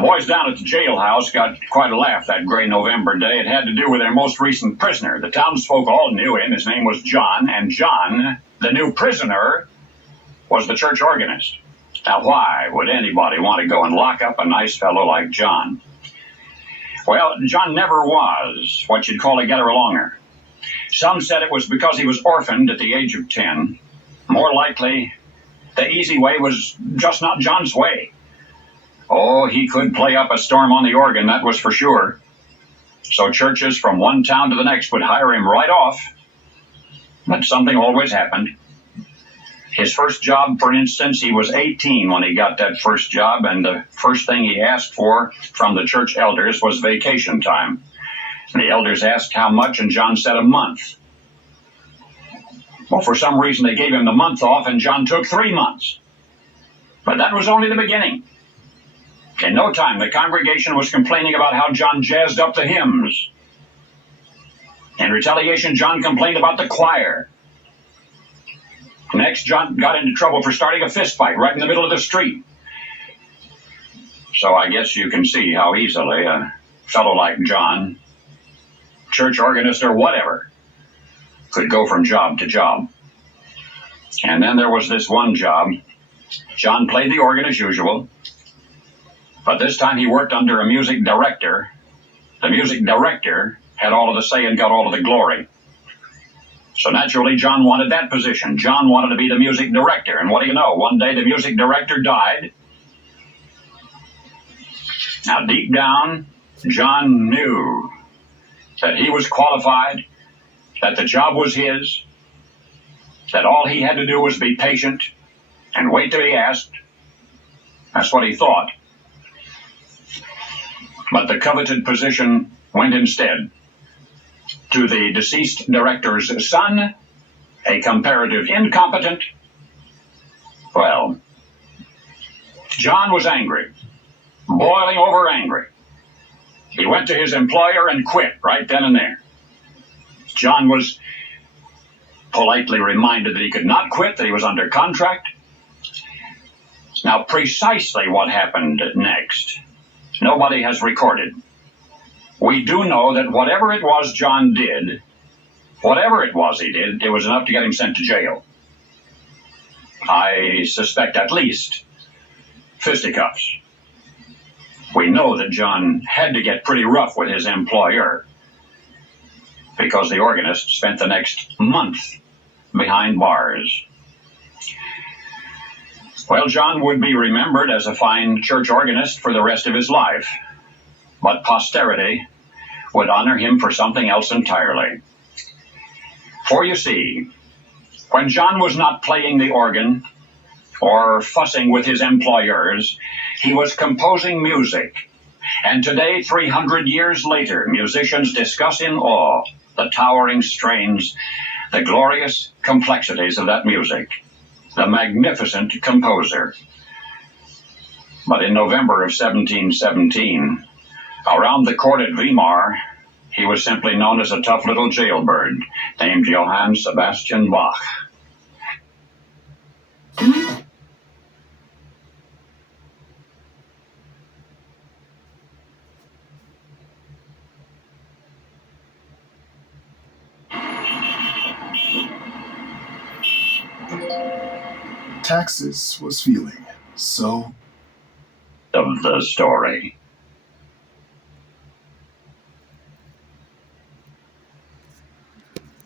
The boys down at the jailhouse got quite a laugh that gray November day. It had to do with their most recent prisoner. The townsfolk all knew him. His name was John, and John, the new prisoner, was the church organist. Now, why would anybody want to go and lock up a nice fellow like John? Well, John never was what you'd call a getter-alonger. Some said it was because he was orphaned at the age of 10. More likely, the easy way was just not John's way. Oh, he could play up a storm on the organ, that was for sure. So churches from one town to the next would hire him right off. But something always happened. His first job, for instance, he was 18 when he got that first job, and the first thing he asked for from the church elders was vacation time. The elders asked how much, and John said a month. Well, for some reason, they gave him the month off, and John took 3 months. But that was only the beginning. In no time, the congregation was complaining about how John jazzed up the hymns. In retaliation, John complained about the choir. Next, John got into trouble for starting a fist fight right in the middle of the street. So I guess you can see how easily a fellow like John, church organist or whatever, could go from job to job. And then there was this one job. John played the organ as usual, but this time he worked under a music director. The music director had all of the say and got all of the glory. So naturally, John wanted that position. John wanted to be the music director. And what do you know? One day the music director died. Now, deep down, John knew that he was qualified, that the job was his, that all he had to do was be patient and wait to be asked. That's what he thought. But the coveted position went instead to the deceased director's son, a comparative incompetent. Well, John was angry, boiling over angry. He went to his employer and quit right then and there. John was politely reminded that he could not quit, that he was under contract. Now, precisely what happened next, nobody has recorded. We do know that whatever it was John did, whatever it was he did, it was enough to get him sent to jail. I suspect at least fisticuffs. We know that John had to get pretty rough with his employer because the organist spent the next month behind bars. Well, John would be remembered as a fine church organist for the rest of his life, but posterity would honor him for something else entirely. For you see, when John was not playing the organ or fussing with his employers, he was composing music. And today, 300 years later, musicians discuss in awe the towering strains, the glorious complexities of that music, the magnificent composer. But in November of 1717, around the court at Weimar, he was simply known as a tough little jailbird named Johann Sebastian Bach. Taxes was feeling so Of the story.